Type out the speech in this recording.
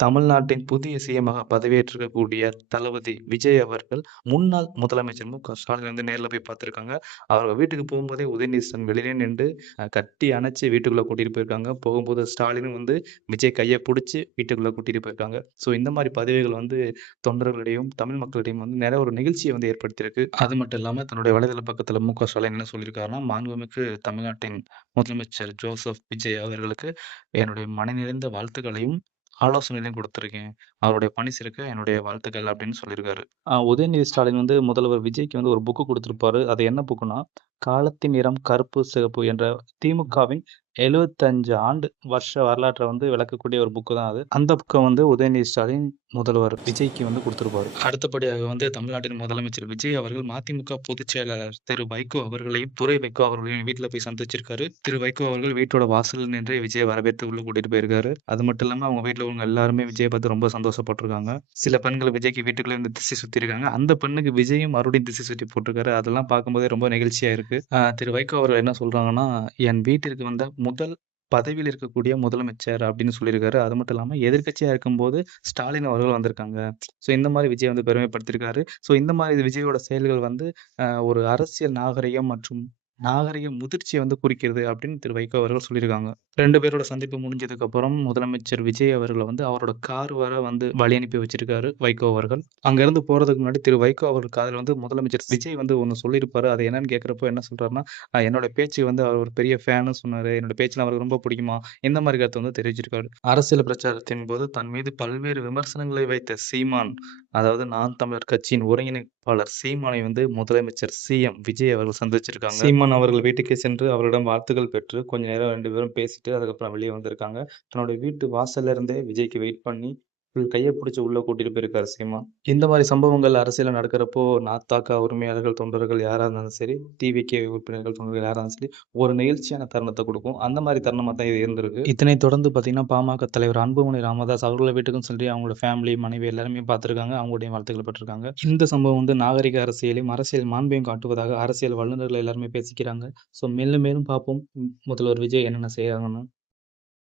தமிழ்நாட்டின் புதிய சிஎம்மாக பதவியேற்றிருக்கக்கூடிய தளபதி விஜய் அவர்கள், முன்னாள் முதலமைச்சர் மு.க. ஸ்டாலின் வந்து நேர்ல போய் பார்த்துருக்காங்க. அவங்க வீட்டுக்கு போகும்போதே உதயநிதி ஸ்டாலின் வெளியிலே நின்று கட்டி அணைச்சு வீட்டுக்குள்ள கூட்டிட்டு போயிருக்காங்க. போகும்போது ஸ்டாலினும் வந்து விஜய் கைய புடிச்சு வீட்டுக்குள்ள கூட்டிட்டு போயிருக்காங்க. ஸோ இந்த மாரி பதவிகள் வந்து தொண்டர்களிடையும், தமிழ் மக்களிடையும் வந்து நிறைய ஒரு நிகழ்ச்சிய வந்து ஏற்படுத்தியிருக்கு. அது மட்டும் இல்லாம தன்னுடைய வலைதள பக்கத்துல மு.க. ஸ்டாலின் என்ன சொல்லியிருக்காருன்னா, மாண்புமிகு தமிழ்நாட்டின் முதலமைச்சர் ஜோசப் விஜய் அவர்களுக்கு என்னுடைய மனநிறைந்த வாழ்த்துக்களையும் ஆலோசனையும் குடுத்துருக்கேன். அவருடைய பணி சிறக்க என்னுடைய வாழ்த்துக்கள் அப்படின்னு சொல்லியிருக்காரு. உதயநிதி ஸ்டாலின் வந்து முதல்வர் விஜய்க்கு வந்து ஒரு புக்கு குடுத்திருப்பாரு. அது என்ன புக்குன்னா, "காலத்தின் நிறம் கருப்பு, சிவப்பு" என்ற திமுகவின் 75 ஆண்டு வருஷ வரலாற்ற வந்து விளக்கக்கூடிய ஒரு புக்கு தான் அது. அந்த புக்க வந்து உதயநிதி ஸ்டாலின் முதல்வர் விஜய்க்கு வந்து குடுத்திருப்பாரு. அடுத்தபடியாக வந்து தமிழ்நாட்டின் முதலமைச்சர் விஜய் அவர்கள் மதிமுக பொதுச் செயலாளர் திரு வைகோ அவர்களையும், துரை வைகோ அவர்களையும் வீட்ல போய் சந்திச்சிருக்காரு. திரு வைகோ அவர்கள் வீட்டோட வாசல்ல நின்றே விஜய வரவேற்று உள்ள கூட்டிட்டு போயிருக்காரு. அது மட்டும் இல்லாம அவங்க வீட்ல உள்ளவங்க எல்லாருமே விஜய பார்த்து ரொம்ப சந்தோஷப்பட்டுருக்காங்க. சில பெண்கள் விஜய்க்கு வீட்டுக்குள்ளே வந்து திசை சுத்தியிருக்காங்க. அந்த பெண்ணுக்கு விஜயும் மறுபடியும் திசை சுத்தி போட்டிருக்காரு. அதெல்லாம் பார்க்கும்போதே ரொம்ப நெகிழ்ச்சியா இருக்கு. திரு வைகோ அவர்கள் என்ன சொல்றாங்கன்னா, "என் வீட்டிற்கு வந்த முதல் பதவியில் இருக்கக்கூடிய முதலமைச்சர்" அப்படின்னு சொல்லியிருக்காரு. அது மட்டும் இல்லாம எதிர்க்கட்சியா இருக்கும்போது ஸ்டாலின் அவர்கள் வந்திருக்காங்க. ஸோ இந்த மாரி விஜய் வந்து பெருமைப்படுத்தியிருக்காரு. ஸோ இந்த மாரி விஜயோட செயல்கள் வந்து ஒரு அரசியல் நாகரிகம் மற்றும் நாகரிக முதிர்ச்சிய வந்து குறிக்கிறது அப்படின்னு திரு வைகோ அவர்கள் சொல்லியிருக்காங்க. 2 பேரோட சந்திப்பு முடிஞ்சதுக்கப்புறம் முதலமைச்சர் விஜய் அவர்கள வந்து அவரோட கார் வர வந்து வழி அனுப்பி வச்சிருக்காரு வைகோ அவர்கள். அங்கேருந்து போறதுக்கு முன்னாடி திரு வைகோ அவர்கள் காதுல வந்து முதலமைச்சர் விஜய் வந்து ஒண்ணு சொல்லியிருப்பாரு. அது என்னன்னு கேட்கிறப்போ என்ன சொல்றாருன்னா, என்னோட பேச்சு வந்து அவர் ஒரு பெரிய ஃபேன்னு சொன்னாரு. என்னோட பேச்சுலாம் அவருக்கு ரொம்ப பிடிக்குமா, இந்த மாரி கருத்த வந்து தெரிவிச்சிருக்காரு. அரசியல் பிரச்சாரத்தின் போது தன் மீது பல்வேறு விமர்சனங்களை வைத்த சீமான், அதாவது நாம் தமிழர் கட்சியின் ஒருங்கிணைப்பாளர் சீமானை வந்து முதலமைச்சர் சிஎம் விஜய் அவர்கள் சந்திச்சிருக்காங்க. சீமான் அவர்கள் வீட்டுக்கே சென்று அவரிடம் வாழ்த்துக்கள் பெற்று கொஞ்ச நேரம் 2 பேரும் பேசிட்டு அதுக்கப்புறம் வெளிய வந்திருக்காங்க. தன்னுடைய வீட்டு வாசல்ல இருந்தே விஜய்க்கு வெயிட் பண்ணி கைய புடிச்சு உள்ள கூட்டிட்டு போயிருக்காரு சீமான். இந்த மாரி சம்பவங்கள் அரசியல்ல நடக்கிறப்போ நாத்தாக்கா உரிமையாளர்கள், தொண்டர்கள் யாரா இருந்தாலும் சரி, டிவிகே உறுப்பினர்கள், தொண்டர்கள் யாரா இருந்தாலும் சரி, ஒரு நெகிழ்ச்சியான தருணத்த குடுக்கும். அந்த மாரி தருணமா தான் இது இருந்திருக்கு. இதனைத் தொடர்ந்து பார்த்தீங்கன்னா, பாமக தலைவர் அன்புமணி ராமதாஸ் அவர்கள் வீட்டுக்கும் சென்று அவங்களோட ஃபேமிலி, மனைவி எல்லாருமே பார்த்துருக்காங்க. அவங்களுடைய வாழ்த்துக்கள் பெற்றிருக்காங்க. இந்த சம்பவம் வந்து நாகரிக அரசியலையும், அரசியல் மாண்பையும் காட்டுவதாக அரசியல் வல்லுநர்கள் எல்லாருமே பேசிக்கிறாங்க. ஸோ மேலும் மேலும் பார்ப்போம். முதல்வர் விஜய் என்னென்ன செய்றாங்கன்னு.